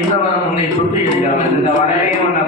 இந்த இந்தவனம் உன்னை சுற்றி இருக்கிறான் இந்த வடவே உன்னை